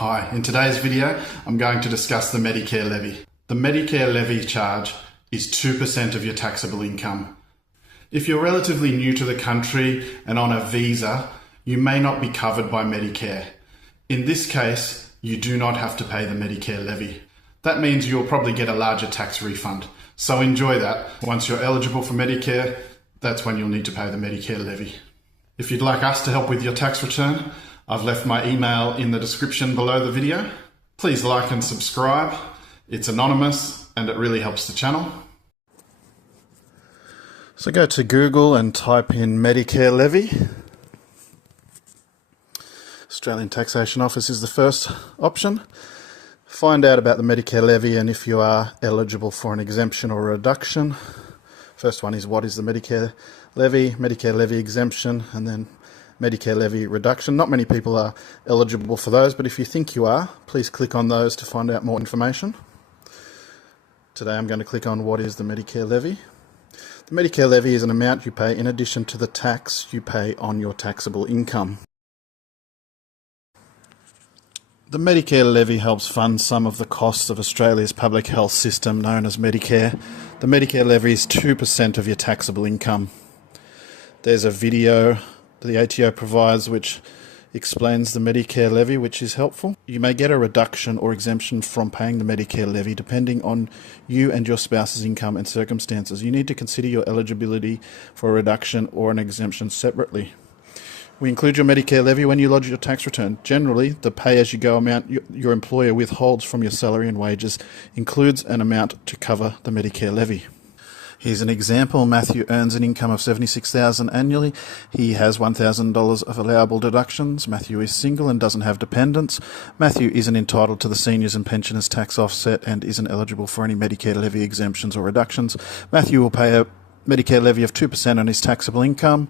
Hi, in today's video, I'm going to discuss the Medicare levy. The Medicare levy charge is 2% of your taxable income. If you're relatively new to the country and on a visa, you may not be covered by Medicare. In this case, you do not have to pay the Medicare levy. That means you'll probably get a larger tax refund. So enjoy that. Once you're eligible for Medicare, that's when you'll need to pay the Medicare levy. If you'd like us to help with your tax return, I've left my email in the description below the video. Please like and subscribe. It's anonymous and it really helps the channel. So go to Google and type in Medicare levy. Australian Taxation Office is the first option. Find out about the Medicare levy and if you are eligible for an exemption or a reduction. First one is what is the Medicare levy exemption, and then Medicare levy reduction. Not many people are eligible for those, but if you think you are, please click on those to find out more information. Today I'm going to click on what is the Medicare levy. The Medicare levy is an amount you pay in addition to the tax you pay on your taxable income. The Medicare levy helps fund some of the costs of Australia's public health system known as Medicare. The Medicare levy is 2% of your taxable income. There's a video the ATO provides which explains the Medicare levy, which is helpful. You may get a reduction or exemption from paying the Medicare levy depending on you and your spouse's income and circumstances. You need to consider your eligibility for a reduction or an exemption separately. We include your Medicare levy when you lodge your tax return. Generally, the pay-as-you-go amount your employer withholds from your salary and wages includes an amount to cover the Medicare levy. Here's an example. Matthew earns an income of $76,000 annually. He has $1,000 of allowable deductions. Matthew is single and doesn't have dependents. Matthew isn't entitled to the seniors and pensioners tax offset and isn't eligible for any Medicare levy exemptions or reductions. Matthew will pay a Medicare levy of 2% on his taxable income.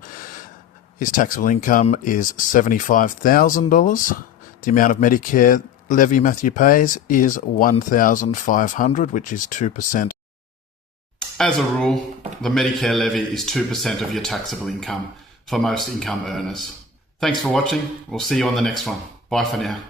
His taxable income is $75,000. The amount of Medicare levy Matthew pays is $1,500, which is 2%. As a rule, the Medicare levy is 2% of your taxable income for most income earners. Thanks for watching. We'll see you on the next one. Bye for now.